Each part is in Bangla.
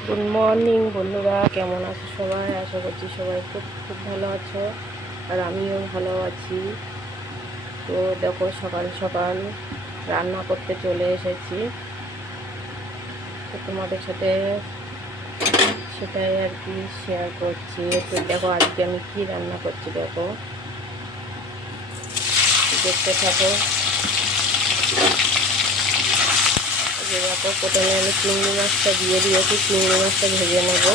গুড মর্নিং বন্ধুরা, কেমন আছো সবাই? আশা করছি সবাই খুব খুব ভালো আছো, আর আমিও ভালো আছি। তো দেখো, সকাল সকাল রান্না করতে চলে এসেছি। তো তোমাদের সাথে সেটাই আর কি শেয়ার করছি। তো দেখো আজকে আমি কি রান্না করছি, দেখো দেখতে থাকো। দেখো, প্রথমে আমি চিংড়ি মাছটা দিয়ে দিয়েছি, চিংড়ি মাছটা ভেজে নেবো।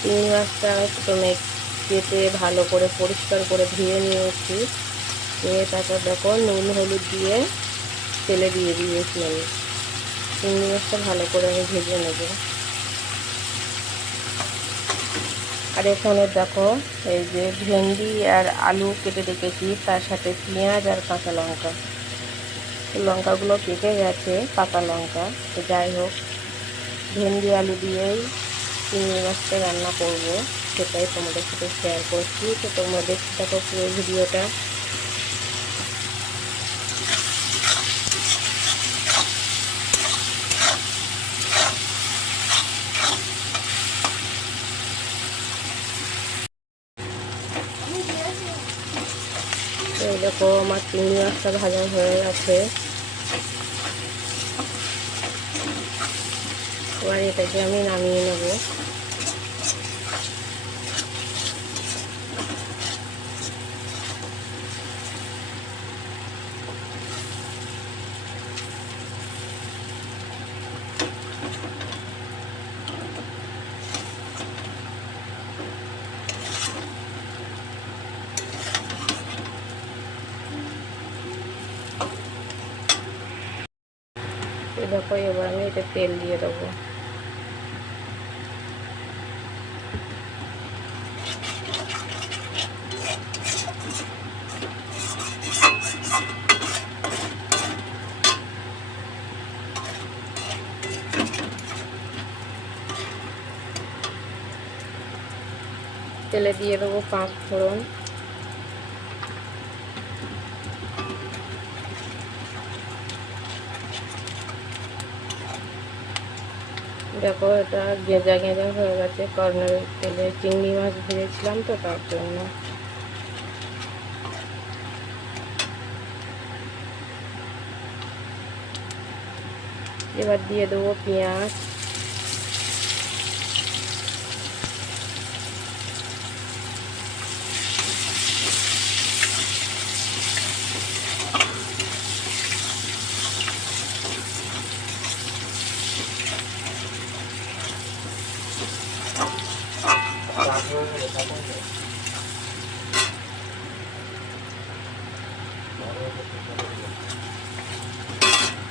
চিংড়ি মাছটা প্রথমে কেটে ভালো করে পরিষ্কার করে ধুয়ে নিয়েছি। নিয়ে তারপর দেখো নুন হলুদ দিয়ে তেলে দিয়ে দিয়েছি আমি। চিংড়ি মাছটা ভালো করে আমি ভেজে নেব। আর এখানে দেখো এই যে ভেন্ডি আর আলু কেটে রেখেছি, তার সাথে পেঁয়াজ আর কাঁচা লঙ্কা। লঙ্কাগুলো পেকে গেছে, পাকা লঙ্কা। তো যাই হোক, ভেন্ডি আলু দিয়েই চিংড়ি মাছটা রান্না করব, সেটাই তোমাদের সাথে শেয়ার করছি। তো তোমরা দেখতে থাকো পুরো ভিডিওটা। তো এই দেখো, আমার চিংড়ি মাছটা ভাজা হয়ে গেছে। এবার এটাকে আমি নামিয়ে নেব। দেখো, এবার আমি এটা তেল দিয়ে দেবো। তেলে দিয়ে দেবো 5 ফোড়ন। দেখো, এটা গেঁজা গেঁজা হয়ে গেছে, কারণ তেলে চিংড়ি মাছ ভেজেছিলাম তো, তার জন্য। এবার দিয়ে দেবো পেঁয়াজ।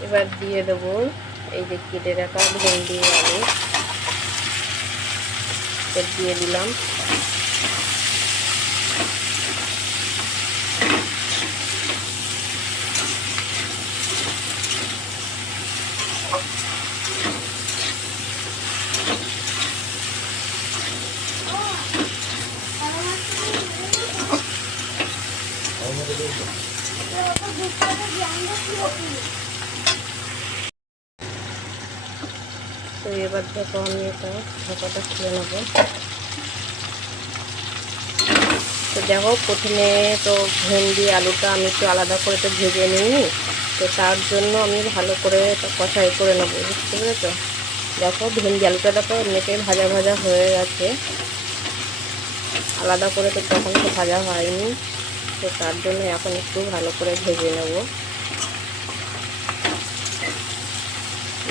এবার দিয়ে দেবো এই যে কেটে রাখা ভেন্ডি আলু, দিয়ে দিলাম। তো এবার দেখো, আমি এটা ঢাকাটা খুলে নেব। তো দেখো, প্রথমে তো ভেন্ডি আলুটা আমি একটু আলাদা করে তো ভেজে নিই। তো তার জন্য আমি ভালো করে কষাই করে নেবো, বুঝতে পেরেছো? দেখো, ভেন্ডি আলুটা দেখো এমনিতেই ভাজা ভাজা হয়ে গেছে, আলাদা করে তো তখন তো ভাজা হয়নি। তো তার জন্য এখন একটু ভালো করে ভেজে নেব।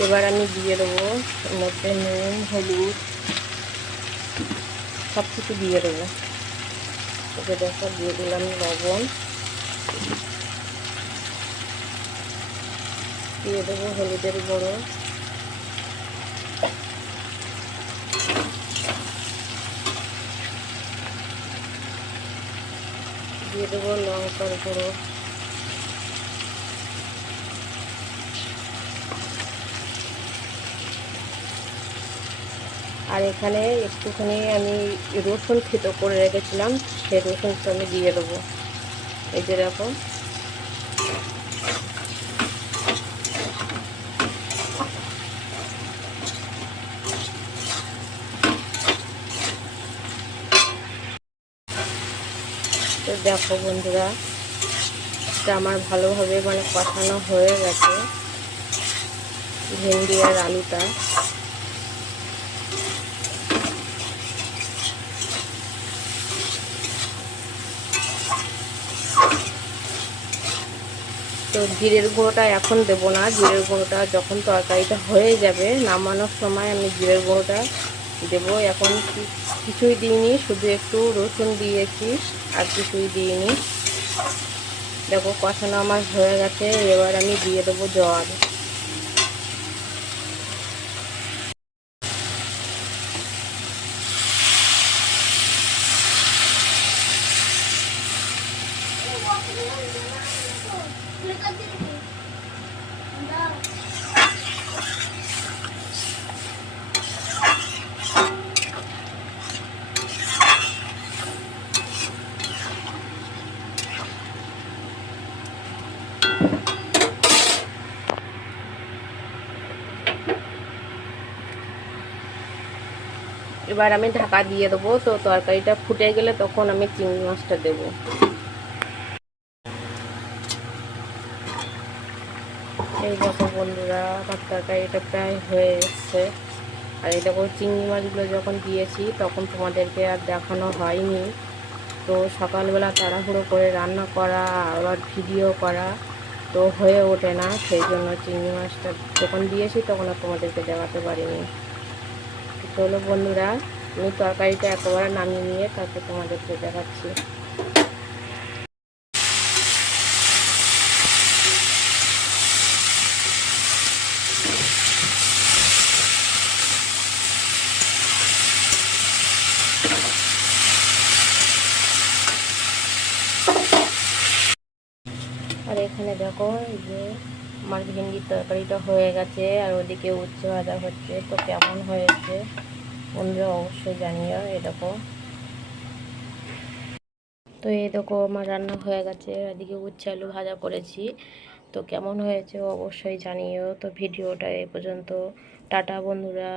এবার আমি দিয়ে দেবো এর মধ্যে নুন হলুদ সব কিছু দিয়ে দেবো। ওকে দেখো, দিয়ে দিলাম লবণ, দিয়ে দেবো হলুদের গুঁড়ো, দিয়ে দেবো লঙ্কার গুঁড়ো, আর এখানে একটুখানি আমি রসুন থেতো করে রেখেছিলাম, সেই রসুনটা আমি দিয়ে দেবো। এই যে দেখো, তো দেখো বন্ধুরা, এটা আমার ভালোভাবে মানে কষানো হয়ে গেছে ভেন্ডি আর আলুটা। তো জিরের গুঁড়োটা এখন দেবো না, জিরের গুঁড়োটা যখন তরকারিটা হয়ে যাবে নামানোর সময় আমি জিরের গুঁড়োটা দেবো। এখন কিছুই দিইনি, শুধু একটু রসুন দিয়েছি, আর কিছুই দিইনি। দেখো কষানো আমার হয়ে গেছে, এবার আমি দিয়ে দেবো জল। এবার আমি ঢাকা দিয়ে দেবো। তো তরকারিটা ফুটে গেলে তখন আমি চিংড়ি মাছটা দেবো। এই দেখো বন্ধুরা, আমার তরকারিটা প্রায় হয়ে এসছে। আর এই দেখো চিংড়ি মাছগুলো যখন দিয়েছি তখন তোমাদেরকে আর দেখানো হয়নি। তো সকালবেলা তাড়াহুড়ো করে রান্না করা আবার ভিডিও করা তো হয়ে ওঠে না, সেই জন্য চিংড়ি মাছটা যখন দিয়েছি তখন আর তোমাদেরকে দেখাতে পারিনি। চলো বন্ধুরা, আমি তরকারিটা একেবারে নামিয়ে নিয়ে তারপর তোমাদেরকে দেখাচ্ছি। আর এখানে দেখো, এই যে আমার ভেন্ডির তরকারিটা হয়ে গেছে, আর ওদিকে উচ্ছে ভাজা হচ্ছে। তো কেমন হয়েছে বন্ধুরা অবশ্যই জানিও। এই দেখো, তো এই দেখো আমার রান্না হয়ে গেছে, এদিকে উচ্ছে আলু ভাজা করেছি। তো কেমন হয়েছে অবশ্যই জানিও। তো ভিডিওটা এ পর্যন্ত, টাটা বন্ধুরা।